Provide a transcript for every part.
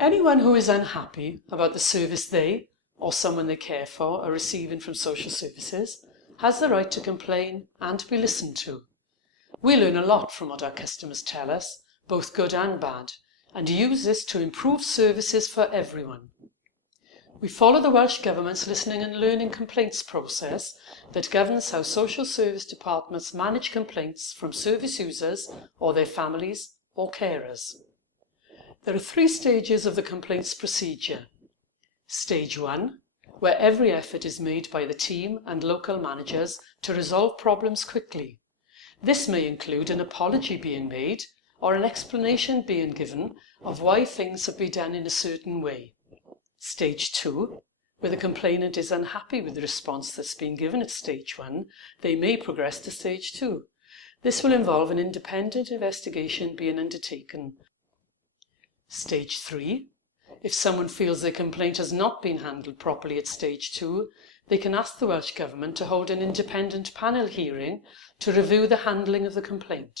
Anyone who is unhappy about the service they or someone they care for are receiving from social services has the right to complain and to be listened to. We learn a lot from what our customers tell us, both good and bad, and use this to improve services for everyone. We follow the Welsh Government's listening and learning complaints process that governs how social service departments manage complaints from service users or their families or carers. There are 3 stages of the complaints procedure. Stage 1, where every effort is made by the team and local managers to resolve problems quickly. This may include an apology being made or an explanation being given of why things have been done in a certain way. Stage 2, where the complainant is unhappy with the response that's been given at Stage 1, they may progress to Stage 2. This will involve an independent investigation being undertaken. Stage 3, if someone feels their complaint has not been handled properly at Stage 2, they can ask the Welsh Government to hold an independent panel hearing to review the handling of the complaint.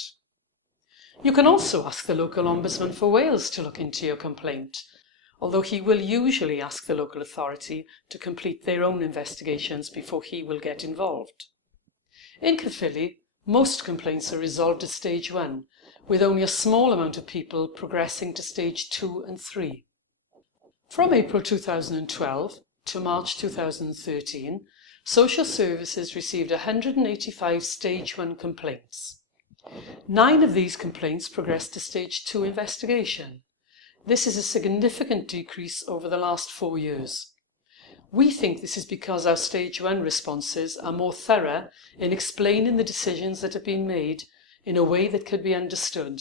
You can also ask the local Ombudsman for Wales to look into your complaint, although he will usually ask the local authority to complete their own investigations before he will get involved. In Caerphilly, most complaints are resolved at Stage 1, with only a small amount of people progressing to Stage 2 and 3. From April 2012 to March 2013, Social Services received 185 Stage 1 complaints. 9 of these complaints progressed to Stage 2 investigation. This is a significant decrease over the last 4 years. We think this is because our Stage 1 responses are more thorough in explaining the decisions that have been made in a way that could be understood.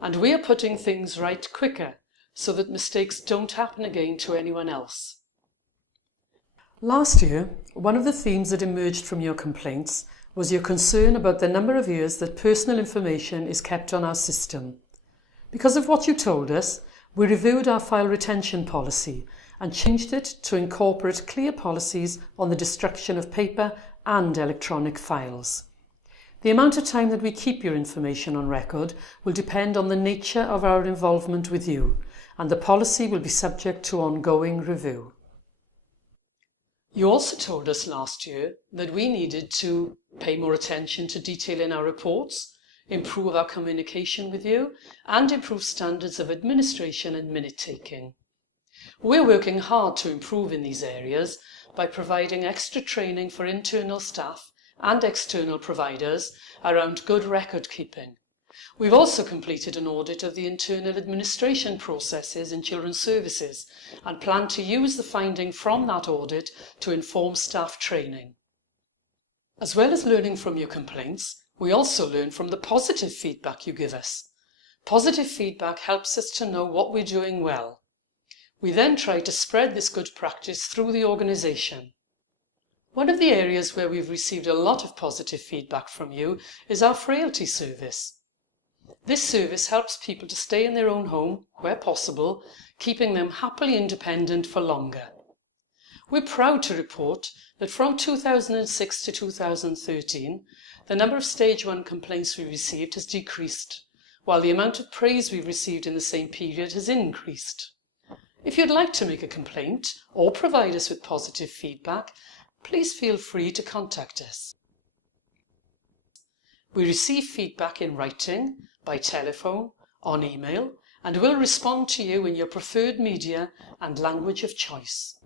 And we are putting things right quicker so that mistakes don't happen again to anyone else. Last year, one of the themes that emerged from your complaints was your concern about the number of years that personal information is kept on our system. Because of what you told us, we reviewed our file retention policy and changed it to incorporate clear policies on the destruction of paper and electronic files. The amount of time that we keep your information on record will depend on the nature of our involvement with you, and the policy will be subject to ongoing review. You also told us last year that we needed to pay more attention to detail in our reports, improve our communication with you, and improve standards of administration and minute-taking. We're working hard to improve in these areas by providing extra training for internal staff and external providers around good record keeping. We've also completed an audit of the internal administration processes in children's services and plan to use the finding from that audit to inform staff training. As well as learning from your complaints, we also learn from the positive feedback you give us. Positive feedback helps us to know what we're doing well. We then try to spread this good practice through the organisation. One of the areas where we've received a lot of positive feedback from you is our frailty service. This service helps people to stay in their own home, where possible, keeping them happily independent for longer. We're proud to report that from 2006 to 2013, the number of Stage 1 complaints we received has decreased, while the amount of praise we've received in the same period has increased. If you'd like to make a complaint or provide us with positive feedback, please feel free to contact us. We receive feedback in writing, by telephone, on email, and will respond to you in your preferred media and language of choice.